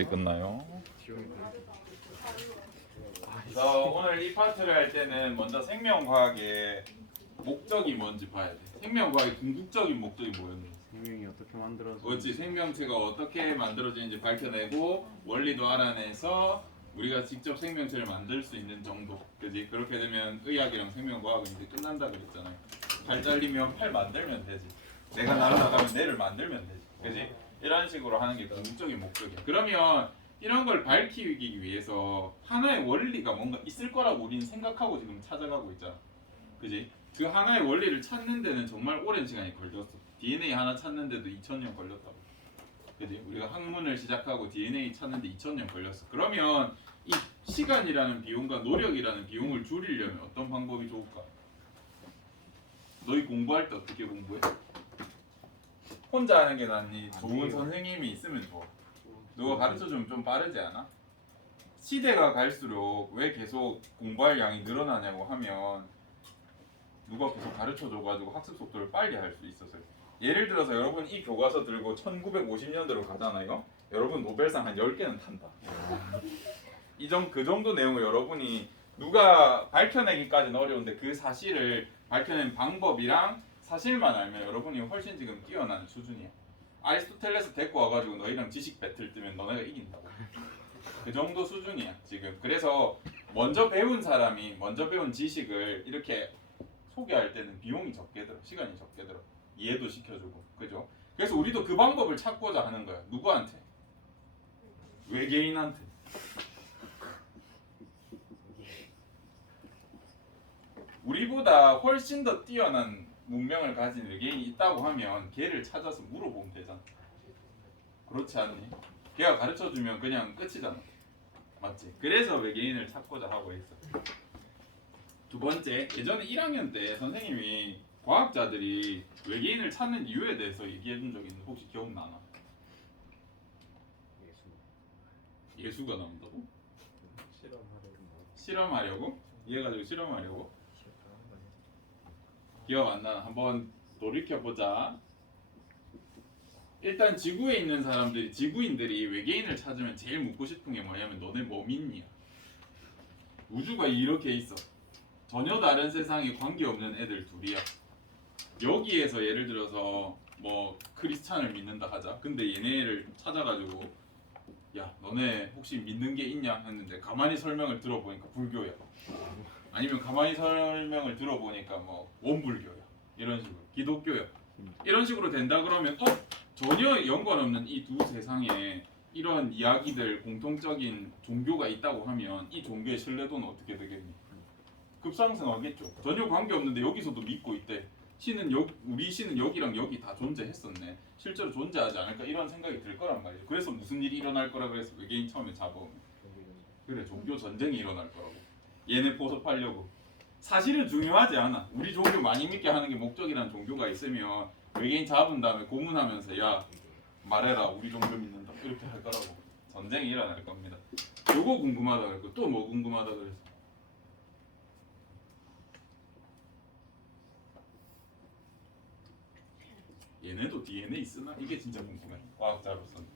일찍 끝나요? 그래서 오늘 이 파트를 할 때는 먼저 생명과학의 목적이 뭔지 봐야 돼. 생명과학의 궁극적인 목적이 뭐였는지. 생명이 어떻게 만들어져? 그렇지. 생명체가 어떻게 만들어지는지 밝혀내고 원리도 알아내서 우리가 직접 생명체를 만들 수 있는 정도. 그지? 그렇게 되면 의학이랑 생명과학은 이제 끝난다 그랬잖아요. 팔 잘리면 팔 만들면 되지. 내가 날아가면 뇌를 만들면 되지. 그지? 이런 식으로 하는 게 궁극적인 목적이야. 그러면 이런 걸 밝히기 위해서 하나의 원리가 뭔가 있을 거라고 우리는 생각하고 지금 찾아가고 있잖아. 그지? 그 하나의 원리를 찾는 데는 정말 오랜 시간이 걸렸어. DNA 하나 찾는데도 2000년 걸렸다고. 그지? 우리가 학문을 시작하고 DNA 찾는데 2000년 걸렸어. 그러면 이 시간이라는 비용과 노력이라는 비용을 줄이려면 어떤 방법이 좋을까? 너희 공부할 때 어떻게 공부해? 혼자 하는 게 낫니? 좋은 선생님이 있으면 좋아. 누가 가르쳐주면 좀 빠르지 않아? 시대가 갈수록 왜 계속 공부할 양이 늘어나냐고 하면 누가 계속 가르쳐줘가지고 학습 속도를 빨리 할 수 있었어요. 예를 들어서 여러분 이 교과서 들고 1950년대로 가잖아요. 여러분 노벨상 한 10개는 탄다. 그 정도 내용을 여러분이 누가 밝혀내기까지는 어려운데 그 사실을 밝혀낸 방법이랑 사실만 알면 여러분이 훨씬 지금 뛰어난 수준이야. 아리스토텔레스 데리고 와가지고 너희랑 지식 배틀 뜨면 너네가 이긴다고. 그 정도 수준이야 지금. 그래서 먼저 배운 사람이 먼저 배운 지식을 이렇게 소개할 때는 비용이 적게 들어, 시간이 적게 들어, 이해도 시켜주고, 그죠? 그래서 우리도 그 방법을 찾고자 하는 거야. 누구한테? 외계인한테. 우리보다 훨씬 더 뛰어난 문명을 가진 외계인이 있다고 하면 걔를 찾아서 물어보면 되잖아. 그렇지 않니? 걔가 가르쳐주면 그냥 끝이잖아. 맞지? 그래서 외계인을 찾고자 하고 있어. 두 번째, 예전에 1학년 때 선생님이 과학자들이 외계인을 찾는 이유에 대해서 얘기해준 적이 있는데 혹시 기억나나? 예수가 나온다고? 실험하려고? 이해가지고 실험하려고? 기억 안 나? 한번 돌이켜보자. 일단 지구에 있는 사람들이, 지구인들이 외계인을 찾으면 제일 묻고 싶은 게 뭐냐면 너네 뭐 믿냐? 우주가 이렇게 있어. 전혀 다른 세상에 관계없는 애들 둘이야. 여기에서 예를 들어서 뭐 크리스찬을 믿는다 하자. 근데 얘네를 찾아가지고 야 너네 혹시 믿는 게 있냐 했는데 가만히 설명을 들어보니까 불교야. 아니면 가만히 설명을 들어보니까 뭐 원불교야. 이런 식으로 기독교야. 이런 식으로 된다 그러면 전혀 연관없는 이 두 세상에 이런 이야기들 공통적인 종교가 있다고 하면 이 종교의 신뢰도는 어떻게 되겠니? 급상승하겠죠. 전혀 관계없는데 여기서도 믿고 있대. 우리 신은 여기랑 여기 다 존재했었네. 실제로 존재하지 않을까 이런 생각이 들 거란 말이죠. 그래서 무슨 일이 일어날 거라 그래서 외계인 처음에 잡아오면 그래 종교 전쟁이 일어날 거라고. 얘네 포섭하려고. 사실은 중요하지 않아. 우리 종교 많이 믿게 하는 게 목적이라는 종교가 있으면 외계인 잡은 다음에 고문하면서 야 말해라 우리 종교 믿는다 이렇게 할 거라고. 전쟁이 일어날 겁니다. 요거 궁금하다 그랬고 또 뭐 궁금하다 그랬어? 얘네도 DNA 쓰나? 이게 진짜 궁금해. 과학자로서는.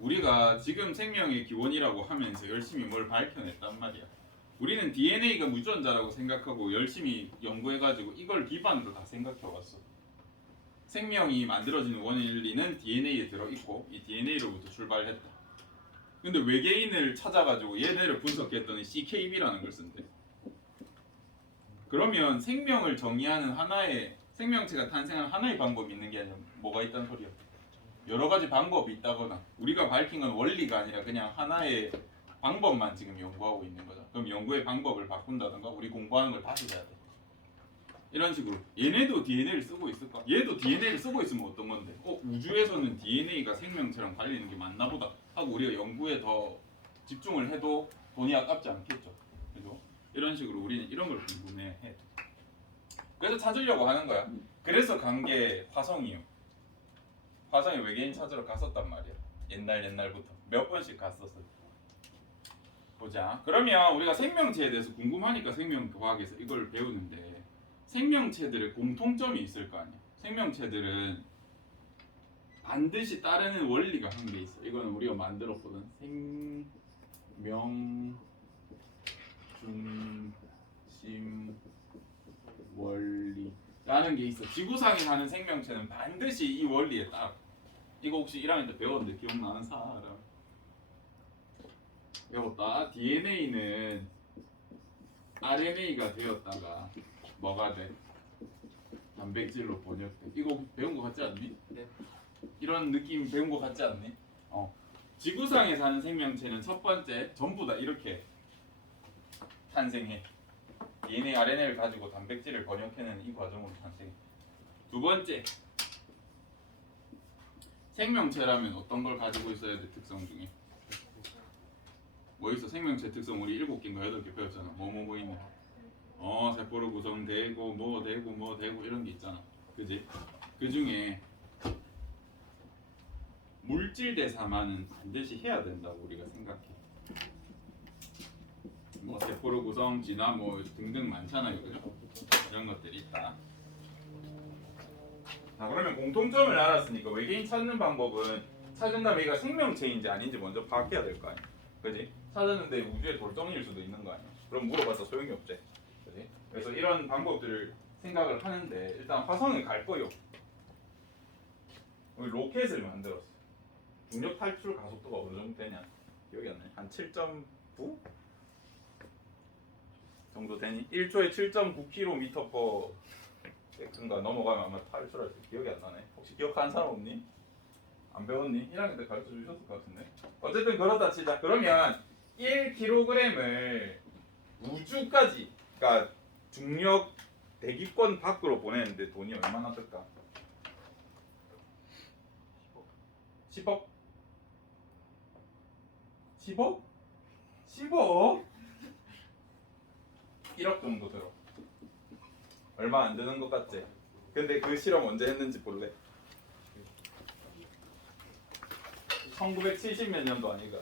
우리가 지금 생명의 기원이라고 하면서 열심히 뭘 밝혀냈단 말이야. 우리는 DNA가 무전자라고 생각하고 열심히 연구해가지고 이걸 기반으로 다 생각해왔어. 생명이 만들어지는 원리는 DNA에 들어있고 이 DNA로부터 출발했다. 근데 외계인을 찾아가지고 얘네를 분석했더니 CKB라는 걸 쓴대. 그러면 생명을 정의하는 하나의 생명체가 탄생하는 하나의 방법이 있는 게 아니라 뭐가 있다는 소리야? 여러 가지 방법이 있다거나 우리가 밝힌 건 원리가 아니라 그냥 하나의 방법만 지금 연구하고 있는 거죠. 그럼 연구의 방법을 바꾼다든가 우리 공부하는 걸 다시 해야 돼. 이런 식으로 얘네도 DNA를 쓰고 있을까? 얘도 DNA를 쓰고 있으면 어떤 건데? 우주에서는 DNA가 생명체랑 관련있는 게 맞나 보다 하고 우리가 연구에 더 집중을 해도 돈이 아깝지 않겠죠. 그죠? 이런 식으로 우리는 이런 걸 궁금해해. 그래서 찾으려고 하는 거야. 그래서 간 게 화성이요. 화성에 외계인 찾으러 갔었단 말이야. 옛날부터 몇 번씩 갔었어요. 보자. 그러면 우리가 생명체에 대해서 궁금하니까 생명과학에서 이걸 배우는데 생명체들의 공통점이 있을 거 아니야. 생명체들은 반드시 따르는 원리가 한 개 있어. 이거는 우리가 만들었거든. 생명 중심 원리라는 게 있어. 지구상에 사는 생명체는 반드시 이 원리에 따라. 이거 혹시 1학년 때 배웠는데 기억나는 사람? 배웠다. DNA는 RNA가 되었다가 뭐가 돼? 단백질로 번역돼. 이거 배운 거 같지 않니? 네. 이런 느낌 배운 거 같지 않니? 지구상에 사는 생명체는 첫 번째 전부 다 이렇게 탄생해. DNA, RNA를 가지고 단백질을 번역해내는 이 과정으로 탄생해. 두 번째, 생명체라면 어떤 걸 가지고 있어야 돼? 특성 중에 뭐 있어? 생명체 특성 우리 7개인가 8개 배웠잖아. 뭐 있네. 세포로 구성되고 뭐 되고 이런 게 있잖아. 그지? 그 중에 물질 대사만은 반드시 해야 된다고 우리가 생각해. 뭐 세포로 구성, 진화 뭐 등등 많잖아요. 그죠? 이런 것들이 있다. 자, 그러면 공통점을 알았으니까 외계인 찾는 방법은 찾은 다음에 얘가 생명체인지 아닌지 먼저 파악해야 될 거 아니야. 그지? 찾았는데 우주의 돌덩이일 수도 있는 거 아니야. 그럼 물어봐서 소용이 없지. 그지? 그래서 이런 방법들을 생각을 하는데 일단 화성에 갈 거요. 우리 로켓을 만들었어. 중력 탈출 가속도가 어느 정도 되냐? 기억이 안 나네. 한 7.9 정도 되니? 1초에 7.9km/s 인가 넘어가면 아마 탈출할 수 있어. 기억이 안 나네. 혹시 기억하는 사람 없니? 안 배웠니? 1학년 때 가르쳐 주셨을 것 같은데. 어쨌든 그렇다 치자. 그러면 1kg을 우주까지, 그러니까 중력 대기권 밖으로 보내는데 돈이 얼마나 들까? 10억? 10억? 10억? 1억 정도 들어. 얼마 안 드는 것 같지? 근데 그 실험 언제 했는지 볼래? 1970 몇 년도 아니가?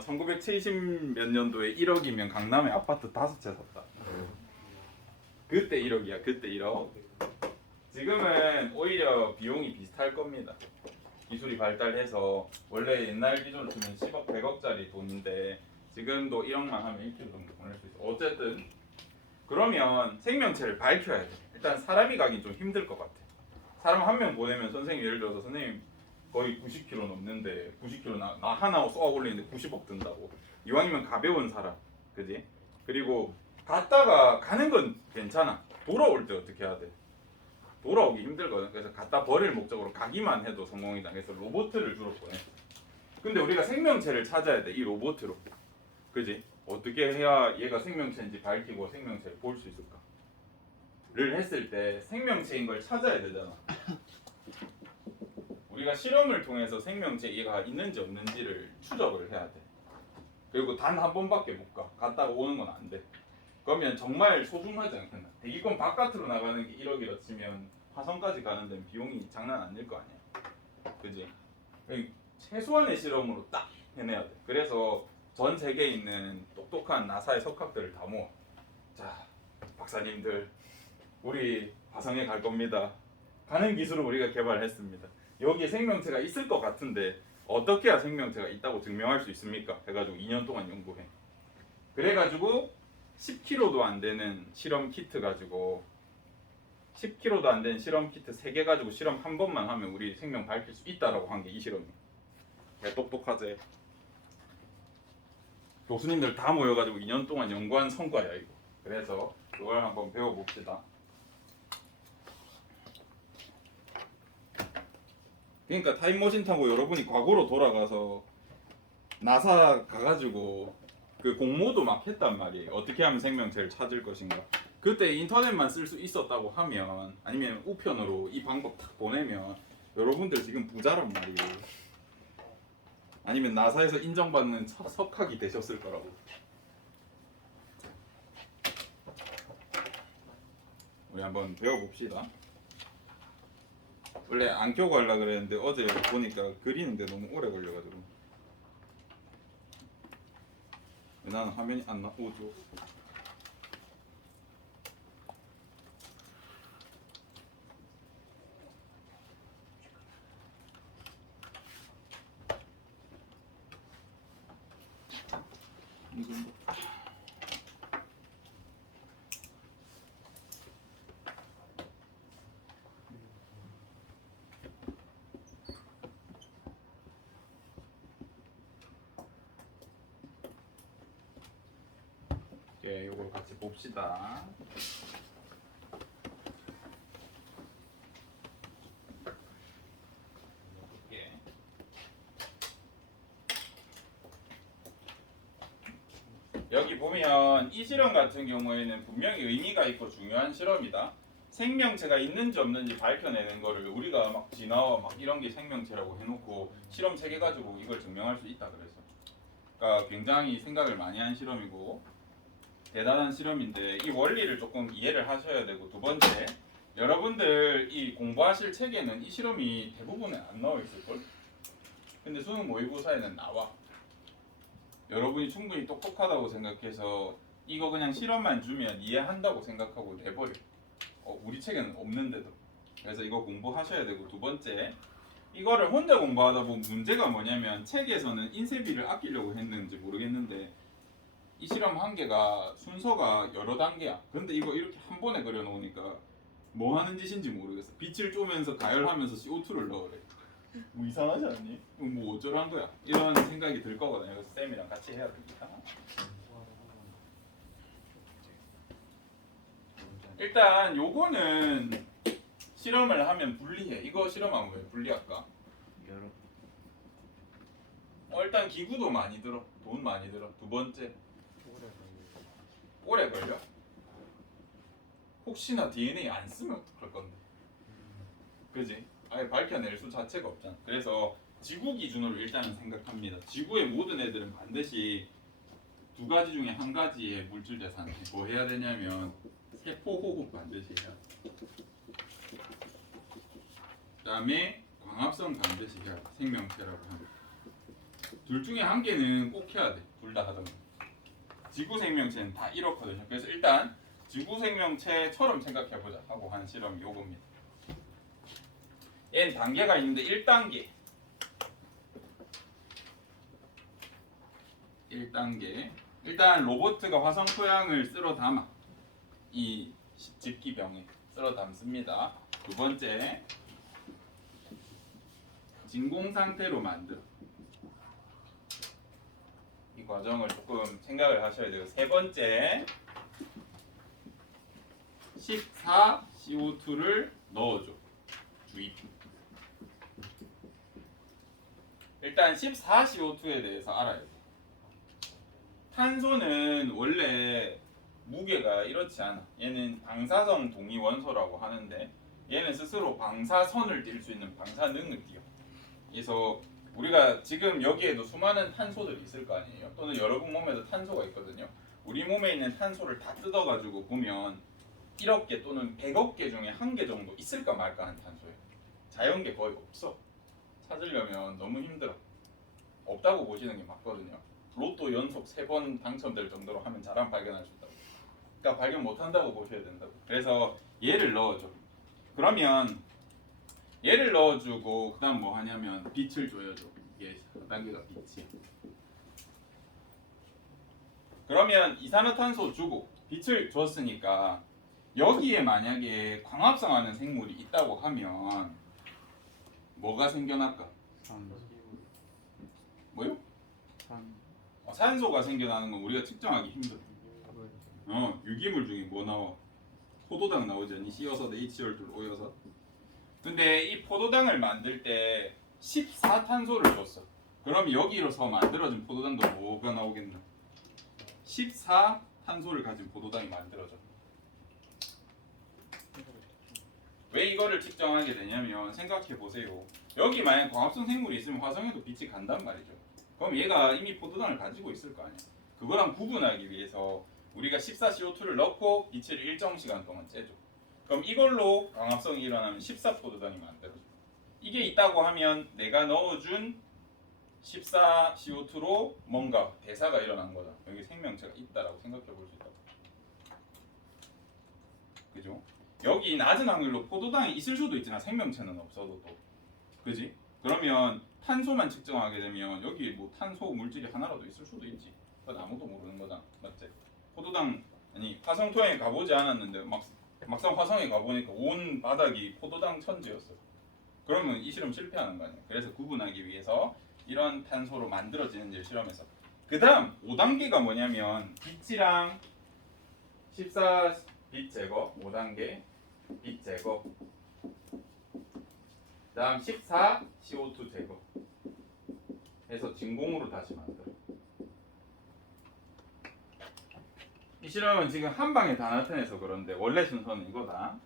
1970 몇 년도에 1억이면 강남에 아파트 5채 샀다. 그때 1억이야. 그때 1억. 지금은 오히려 비용이 비슷할 겁니다. 기술이 발달해서 원래 옛날 기준으로 치면 10억, 100억짜리 돈인데 지금도 1억만 하면 1kg 정도 보낼 수 있어. 어쨌든 그러면 생명체를 밝혀야 돼. 일단 사람이 가긴 좀 힘들 것 같아. 사람 한 명 보내면 선생님 예를 들어서 선생님 거의 90kg 넘는데 90kg 나 하나 쏘아 올리는데 90억 든다고. 이왕이면 가벼운 사람, 그지? 그리고 갔다가 가는 건 괜찮아. 돌아올 때 어떻게 해야 돼? 돌아오기 힘들거든. 그래서 갖다 버릴 목적으로 가기만 해도 성공이다. 그래서 로봇을 주로 보내. 근데 우리가 생명체를 찾아야 돼. 이 로봇으로. 그지? 어떻게 해야 얘가 생명체인지 밝히고 생명체를 볼 수 있을까? 를 했을 때 생명체인 걸 찾아야 되잖아. 우리가 실험을 통해서 생명체가 있는지 없는지를 추적을 해야 돼. 그리고 단 한 번밖에 못 가. 갔다가 오는 건 안 돼. 그러면 정말 소중하지 않겠나? 대기권 바깥으로 나가는 게 1억이라 치면 화성까지 가는 데는 비용이 장난 아닐 거 아니야. 그지? 최소한의 실험으로 딱 해내야 돼. 그래서 전 세계에 있는 똑똑한 나사의 석학들을 다 모아. 자, 박사님들, 우리 화성에 갈 겁니다. 가는 기술을 우리가 개발했습니다. 여기에 생명체가 있을 것 같은데 어떻게 해야 생명체가 있다고 증명할 수 있습니까? 해가지고 2년 동안 연구해. 그래가지고 10kg도 안 되는 실험 키트 가지고 10kg도 안 되는 실험 키트 3개 가지고 실험 한 번만 하면 우리 생명 밝힐 수 있다라고 한 게 이 실험이야. 똑똑하지? 교수님들 다 모여가지고 2년 동안 연구한 성과야 이거. 그래서 그걸 한번 배워봅시다. 그러니까 타임머신 타고 여러분이 과거로 돌아가서 나사 가가지고 그 공모도 막 했단 말이에요. 어떻게 하면 생명체를 찾을 것인가. 그때 인터넷만 쓸 수 있었다고 하면 아니면 우편으로 이 방법 딱 보내면 여러분들 지금 부자란 말이에요. 아니면 나사에서 인정받는 석학이 되셨을 거라고. 우리 한번 배워봅시다. 원래 안 켜고 하려고 그랬는데 어제 보니까 그리는데 너무 오래 걸려가지고 나는 화면이 안 나오죠. 이 정도. 네, 이걸 같이 봅시다. 예. 여기 보면 이 실험 같은 경우에는 분명히 의미가 있고 중요한 실험이다. 생명체가 있는지 없는지 밝혀내는 거를 우리가 막 진화와 막 이런 게 생명체라고 해놓고 실험 체계 가지고 이걸 증명할 수 있다 그래서. 그러니까 굉장히 생각을 많이 한 실험이고 대단한 실험인데 이 원리를 조금 이해를 하셔야 되고 두 번째 여러분들 이 공부하실 책에는 이 실험이 대부분은 안 나와 있을걸? 근데 수능 모의고사에는 나와. 여러분이 충분히 똑똑하다고 생각해서 이거 그냥 실험만 주면 이해한다고 생각하고 내버려. 우리 책에는 없는데도. 그래서 이거 공부하셔야 되고 두 번째 이거를 혼자 공부하다 보면 문제가 뭐냐면 책에서는 인쇄비를 아끼려고 했는지 모르겠는데 이 실험 한 개가 순서가 여러 단계야. 근데 이거 이렇게 한 번에 그려놓으니까 뭐 하는 짓인지 모르겠어. 빛을 쪼면서 가열하면서 CO2를 넣으래. 뭐 이상하지 않니? 뭐 어쩌란 거야? 이런 생각이 들 거거든요. 그래서 쌤이랑 같이 해야 됩니다. 일단 요거는 실험을 하면 불리해. 이거 실험하면 왜 불리할까? 여러. 일단 기구도 많이 들어. 돈 많이 들어. 두 번째 오래 걸려? 혹시나 DNA 안 쓰면 어떡할 건데? 그지? 아예 밝혀낼 수 자체가 없잖아. 그래서 지구 기준으로 일단은 생각합니다. 지구의 모든 애들은 반드시 두 가지 중에 한 가지의 물질 자산 뭐 해야 되냐면 세포 호흡 반드시 해야 돼. 그다음에 광합성 반드시 해야 돼. 생명체라고 하면 둘 중에 한 개는 꼭 해야 돼. 둘 다 하던 거. 지구 생명체는 다 이렇거든요. 그래서 일단 지구 생명체처럼 생각해보자 하고 한 실험이 요겁니다. 얘는 단계가 있는데 1단계 1단계 일단 로봇가 화성 토양을 쓸어 담아 이 집기병에 쓸어 담습니다. 두 번째 진공 상태로 만들어 이 과정을 조금 생각을 하셔야 돼요. 세 번째 14 CO2를 넣어줘 주입. 일단 14 CO2에 대해서 알아야 돼. 탄소는 원래 무게가 이렇지 않아. 얘는 방사성 동위 원소라고 하는데 얘는 스스로 방사선을 띌 수 있는 방사능을 띄어. 그래서 우리가 지금 여기에도 수많은 탄소들이 있을 거 아니에요. 또는 여러분 몸에도 탄소가 있거든요. 우리 몸에 있는 탄소를 다 뜯어가지고 보면 1억 개 또는 100억 개 중에 한 개 정도 있을까 말까 한 탄소예요. 자연계 거의 없어. 찾으려면 너무 힘들어. 없다고 보시는 게 맞거든요. 로또 연속 3번 당첨될 정도로 하면 잘안 발견할 수 있다고. 그러니까 발견 못한다고 보셔야 된다고. 그래서 얘를 넣어줘. 그러면 얘를 넣어주고 그 다음 뭐 하냐면 빛을 줘야죠. 이게 4단계가 빛이야. 그러면 이산화탄소 주고 빛을 줬으니까 여기에 만약에 광합성하는 생물이 있다고 하면 뭐가 생겨날까? 뭐요? 산소가 생겨나는 건 우리가 측정하기 힘들어. 유기물 중에 뭐 나와? 포도당 나오지 않니? C6 H12 O6. 근데 이 포도당을 만들 때 14탄소를 줬어. 그럼 여기로서 만들어진 포도당도 뭐가 나오겠나? 14탄소를 가진 포도당이 만들어져. 왜 이거를 측정하게 되냐면 생각해 보세요. 여기 만약 광합성 생물이 있으면 화성에도 빛이 간단 말이죠. 그럼 얘가 이미 포도당을 가지고 있을 거 아니야. 그거랑 구분하기 위해서 우리가 14CO2를 넣고 빛을 일정 시간 동안 쬐줘. 그럼 이걸로 광합성이 일어나면 14포도당이 만들어져. 이게 있다고 하면 내가 넣어준 14CO2로 뭔가 대사가 일어난 거다. 여기 생명체가 있다라고 생각해 볼 수 있다고. 그죠? 여기 낮은 확률로 포도당이 있을 수도 있지만 생명체는 없어도 또. 그지? 그러면 탄소만 측정하게 되면 여기 뭐 탄소 물질이 하나라도 있을 수도 있지. 그건 아무도 모르는 거잖아, 맞지? 포도당 아니 화성토양에 가보지 않았는데 막상 화성에 가보니까 온 바닥이 포도당 천지였어. 그러면 이 실험 실패하는 거 아니야. 그래서 구분하기 위해서 이런 탄소로 만들어지는지를 실험해서. 그 다음 5단계가 뭐냐면 빛이랑 14 빛 제거 5단계 빛 제거. 다음 14 CO2 제거 해서 진공으로 다시 만들어. 이 실험은 지금 한 방에 다 나타내서 그런데 원래 순서는 이거다.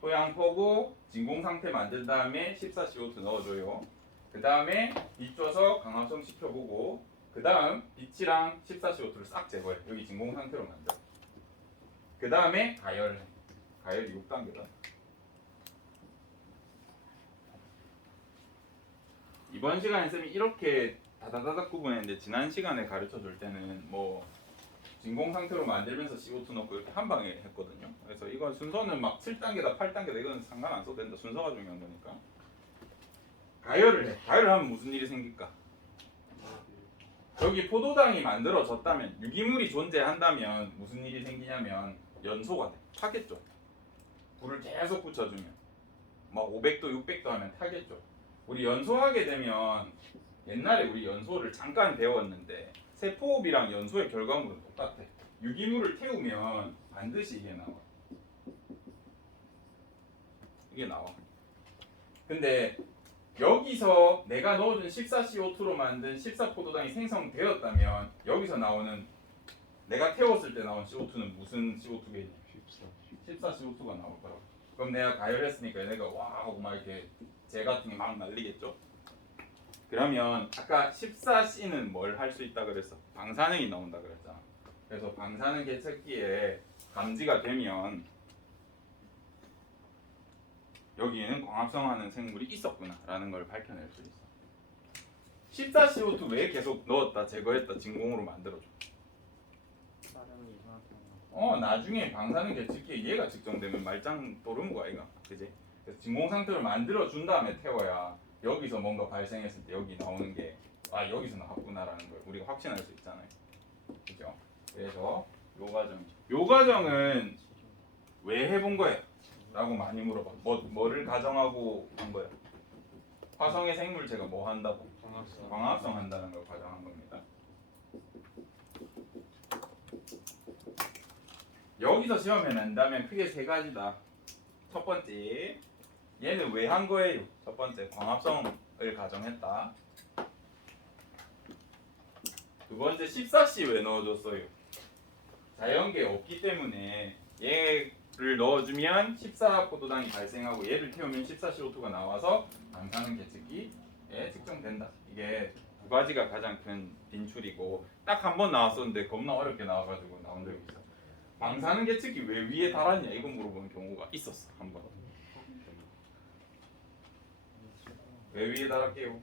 토양 퍼고 진공 상태 만든 다음에 14 CO2 넣어줘요. 그 다음에 빛 줘서 광합성 시켜보고 그 다음 빛이랑 14 CO2를 싹 제거해. 여기 진공 상태로 만들어. 그 다음에 가열해. 가열이 6단계다. 이번 시간에 쌤이 이렇게 다다다닥 구분했는데 지난 시간에 가르쳐 줄 때는 뭐 진공 상태로 만들면서 CO2 넣고 이렇게 한 방에 했거든요. 그래서 이건 순서는 막 7단계다 8단계다 이건 상관 안 써도 된다. 순서가 중요한 거니까. 가열을 해. 가열을 하면 무슨 일이 생길까? 여기 포도당이 만들어졌다면 유기물이 존재한다면 무슨 일이 생기냐면 연소가 돼. 타겠죠. 불을 계속 붙여주면 막 500도 600도 하면 타겠죠. 우리 연소하게 되면 옛날에 우리 연소를 잠깐 배웠는데 세포흡이랑 연소의 결과물은 똑같아. 유기물을 태우면 반드시 이게 나와. 이게 나와. 근데 여기서 내가 넣어준 14CO2로 만든 14포도당이 생성되었다면 여기서 나오는 내가 태웠을 때 나온 CO2는 무슨 CO2겠니? 14CO2가 나올 거라고. 그럼 내가 가열했으니까 얘네가 와 하고 막 이렇게 재 같은 게 막 날리겠죠? 그러면 아까 14C는 뭘 할 수 있다 그랬어? 방사능이 나온다 그랬잖아. 그래서 방사능 계측기에 감지가 되면 여기에는 광합성하는 생물이 있었구나 라는 걸 밝혀낼 수 있어. 14CO2 왜 계속 넣었다 제거했다 진공으로 만들어줘? 나중에 방사능 계측기에 얘가 측정되면 말짱 도르는 거야 이거. 그지? 그래서 진공 상태를 만들어 준 다음에 태워야 여기서 뭔가 발생했을 때 여기 나오는 게 여기서 나왔구나라는 걸 우리가 확신할 수 있잖아요. 그죠? 그래서 요 과정은 왜 해본 거예요? 라고 많이 물어봐. 뭐를 가정하고 한 거예요? 화성의 생물체가 뭐 한다고? 광합성 한다는 걸 가정한 겁니다. 여기서 시험해낸다면 크게 세 가지다. 첫 번째, 얘는 왜 한 거예요? 첫 번째, 광합성을 가정했다. 두 번째, 14C 왜 넣어줬어요? 자연계에 없기 때문에 얘를 넣어주면 14포도당이 발생하고 얘를 태우면 14CO2가 나와서 방사능 계측기에 측정된다. 이게 두 가지가 가장 큰 빈출이고 딱 한 번 나왔었는데 겁나 어렵게 나와가지고 나온 적이 있어. 방사능 계측기 왜 위에 달았냐 이거 물어보는 경우가 있었어 한 번. 왜 위에 달았게요?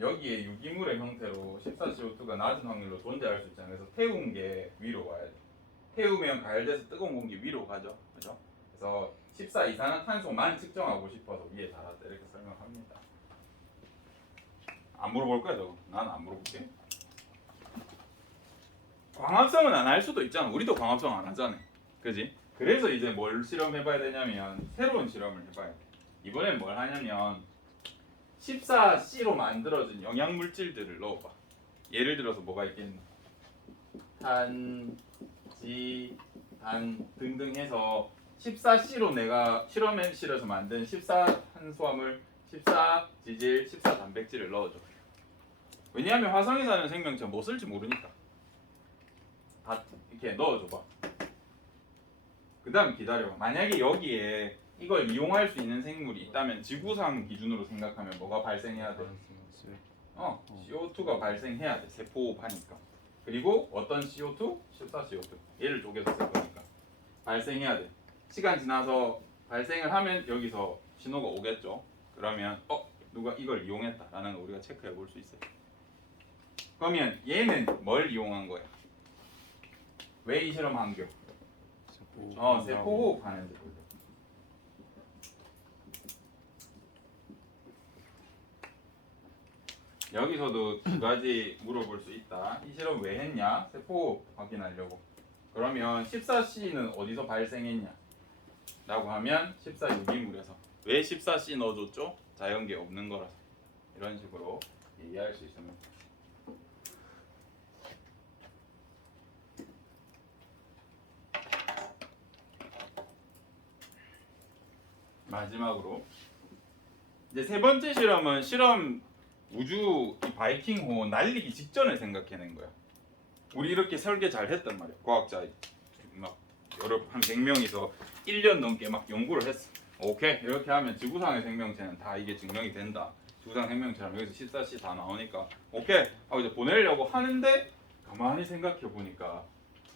여기에 유기물의 형태로 14CO2가 낮은 확률로 존재할 수 있잖아요. 그래서 태운 게 위로 와야 돼. 태우면 가열돼서 뜨거운 공기 위로 가죠. 그죠? 그래서 14 이산화탄소만 측정하고 싶어서 위에 달았다 이렇게 설명합니다. 안 물어볼 거야 저거. 난 안 물어볼게. 광합성은 안 할 수도 있잖아. 우리도 광합성 안 하잖아. 그지? 그래서 이제 뭘 실험해봐야 되냐면 새로운 실험을 해봐야 돼. 이번엔 뭘 하냐면 14C로 만들어진 영양물질들을 넣어봐. 예를 들어서 뭐가 있겠나? 탄, 지, 단 등등 해서 14C로 내가 실험실에서 만든 14탄수화물, 14지질, 14단백질을 넣어줘. 왜냐하면 화성에 사는 생명체 뭐 쓸지 모르니까. 다 이렇게 넣어줘봐. 그 다음 기다려봐. 만약에 여기에 이걸 이용할 수 있는 생물이 있다면 지구상 기준으로 생각하면 뭐가 발생해야 돼? CO2가 발생해야 돼. 세포호흡하니까. 그리고 어떤 CO2? 14CO2. 얘를 쪼개서 쓸 거니까. 발생해야 돼. 시간 지나서 발생을 하면 여기서 신호가 오겠죠. 그러면 누가 이걸 이용했다라는 걸 우리가 체크해 볼 수 있어요. 그러면 얘는 뭘 이용한 거야? 왜 이 실험 한겨? 세포호흡 하는데. 여기서도 두 가지 물어볼 수 있다. 이 실험 왜 했냐? 세포 확인하려고. 그러면 14C는 어디서 발생했냐? 라고 하면 14 유기물에서. 왜 14C 넣어줬죠? 자연계 없는 거라서. 이런 식으로 얘기할 수 있습니다. 마지막으로 이제 세 번째 실험은 실험 우주 이 바이킹호 날리기 직전에 생각해낸 거야. 우리 이렇게 설계 잘 했단 말이야. 과학자 막 여러 한 100명이서 1년 넘게 막 연구를 했어. 오케이 이렇게 하면 지구상의 생명체는 다 이게 증명이 된다. 지구상 생명체라면 여기서 14C 다 나오니까 오케이 하고 이제 보내려고 하는데 가만히 생각해 보니까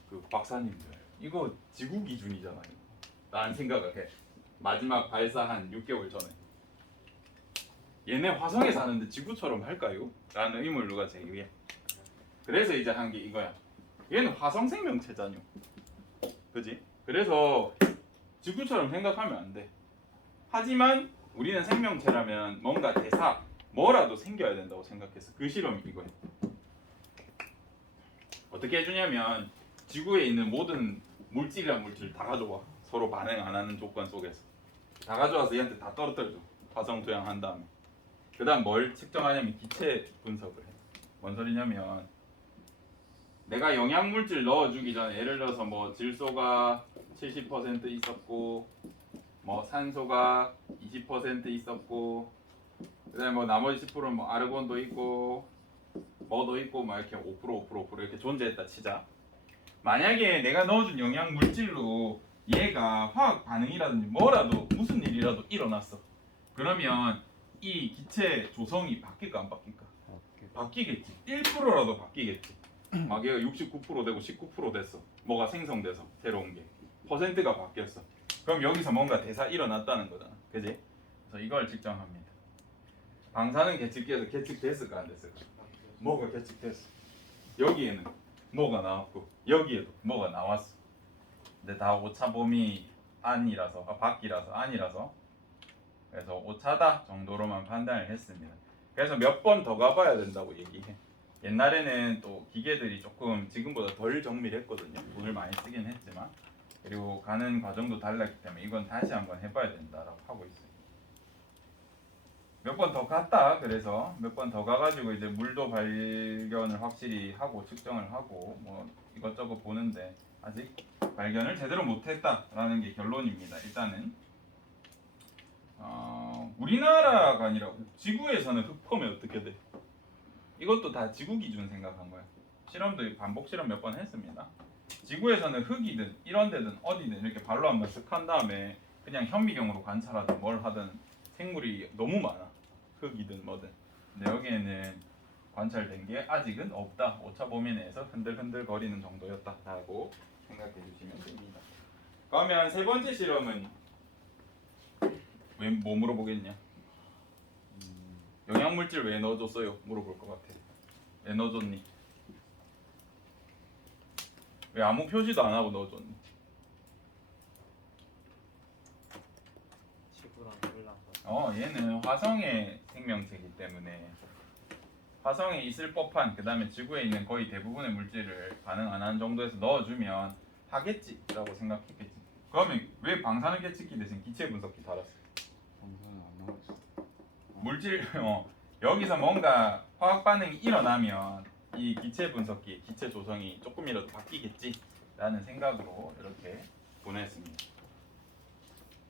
그 박사님들 이거 지구 기준이잖아요. 라는 생각을 해. 마지막 발사 한 6개월 전에 얘네 화성에 사는데 지구처럼 할까요? 라는 의문을 누가 제기해. 그래서 이제 한 게 이거야. 얘는 화성 생명체잖요. 그지? 그래서 지구처럼 생각하면 안 돼. 하지만 우리는 생명체라면 뭔가 대사 뭐라도 생겨야 된다고 생각해서 그 실험이 이거야. 어떻게 해주냐면 지구에 있는 모든 물질이랑 물질 다 가져와. 서로 반응 안 하는 조건 속에서 다 가져와서 얘한테 다 떨어뜨려줘. 화성 토양한 다음에 그 다음 뭘 측정하냐면 기체 분석을 해. 뭔 소리냐면 내가 영양물질 넣어주기 전에 예를 들어서 뭐 질소가 70% 있었고 뭐 산소가 20% 있었고 그다음에 뭐 나머지 10%는 뭐 아르곤도 있고 뭐도 있고 막 이렇게 5% 이렇게 존재했다 치자. 만약에 내가 넣어준 영양물질로 얘가 화학 반응이라든지 뭐라도 무슨 일이라도 일어났어. 그러면 이 기체 조성이 바뀔까 안 바뀔까? 바뀌겠지. 1%라도 바뀌겠지. 막 얘가 69% 되고 19% 됐어. 뭐가 생성돼서 새로운 게 퍼센트가 바뀌었어. 그럼 여기서 뭔가 대사 일어났다는 거잖아. 그지? 그래서 이걸 측정합니다. 방사능 계측기에서 계측됐을까 안 됐을까? 뭐가 계측됐어. 여기에는 뭐가 나왔고 여기에도 뭐가 나왔어. 근데 다 오차범위 안이라서 밖이라서 안이라서 그래서 오차다 정도로만 판단을 했습니다. 그래서 몇 번 더 가봐야 된다고 얘기해. 옛날에는 또 기계들이 조금 지금보다 덜 정밀했거든요. 돈을 많이 쓰긴 했지만 그리고 가는 과정도 달랐기 때문에 이건 다시 한번 해봐야 된다라고 하고 있어요. 몇 번 더 갔다. 그래서 몇 번 더 가가지고 이제 물도 발견을 확실히 하고 측정을 하고 뭐 이것저것 보는데 아직 발견을 제대로 못했다라는 게 결론입니다. 일단은 우리나라가 아니라 지구에서는 흙펌이 어떻게 돼? 이것도 다 지구 기준 생각한 거야. 실험도 반복 실험 몇 번 했습니다. 지구에서는 흙이든 이런 데든 어디든 이렇게 발로 한번 쓱 한 다음에 그냥 현미경으로 관찰하든 뭘 하든 생물이 너무 많아. 흙이든 뭐든. 근데 여기에는 관찰된 게 아직은 없다. 오차 범위 내에서 흔들흔들 거리는 정도였다라고 생각해 주시면 됩니다. 그러면 세 번째 실험은 왜 뭐 물어보겠냐? 영양물질 왜 넣어줬어요? 물어볼 것 같아. 왜 넣어줬니? 왜 아무 표시도 안 하고 넣어줬니? 지구랑 별로 얘는 화성의 생명체이기 때문에 화성에 있을 법한 그 다음에 지구에 있는 거의 대부분의 물질을 반응 안 하는 정도에서 넣어주면 하겠지라고 생각했겠지. 그러면 왜 방사능 계측기 대신 기체 분석기 달았어? 방사능 안 나왔어. 물질 여기서 뭔가 화학 반응이 일어나면 이 기체 분석기, 기체 조성이 조금이라도 바뀌겠지라는 생각으로 이렇게 보냈습니다.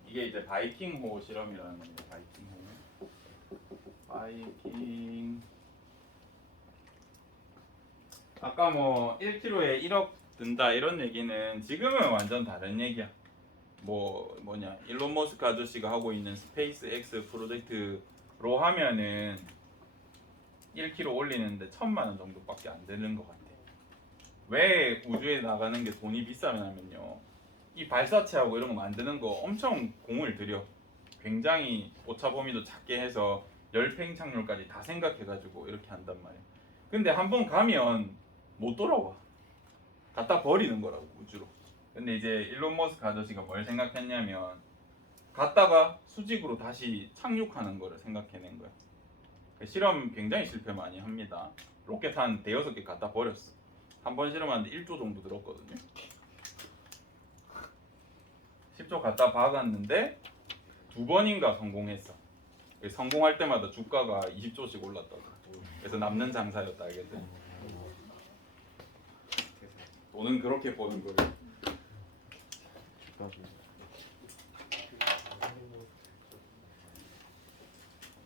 이게 이제 바이킹호 실험이라는 겁니다. 바이킹. 아까 뭐 1kg에 1억 든다 이런 얘기는 지금은 완전 다른 얘기야. 뭐냐 일론 머스크 아저씨가 하고 있는 스페이스 X 프로젝트로 하면은 1kg 올리는데 1,000만 원 정도밖에 안 되는 것 같아. 왜 우주에 나가는 게 돈이 비싸냐면요. 이 발사체하고 이런 거 만드는 거 엄청 공을 들여. 굉장히 오차 범위도 작게 해서 열팽 착륙까지 다 생각해가지고 이렇게 한단 말이야. 근데 한번 가면 못 돌아와. 갖다 버리는 거라고 우주로. 근데 이제 일론 머스크 아저씨가 뭘 생각했냐면 갔다가 수직으로 다시 착륙하는 거를 생각해낸 거야. 실험 굉장히 실패 많이 합니다. 로켓 한 대여섯 개 갖다 버렸어. 한 번 실험하는데 1조 정도 들었거든요. 10조 갖다 박았는데 두 번인가 성공했어. 성공할 때마다 주가가 20조씩 올랐다고. 그래서 남는 장사였다 알겠지? 돈은 그렇게 버는 거예요.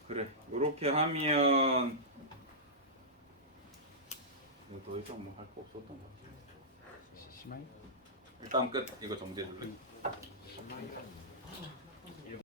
그래, 이렇게 하면 더 이상 뭐 할 거 없었던 것 같아. 심하게? 일단 끝. 이거 정지해줄래? 심하게.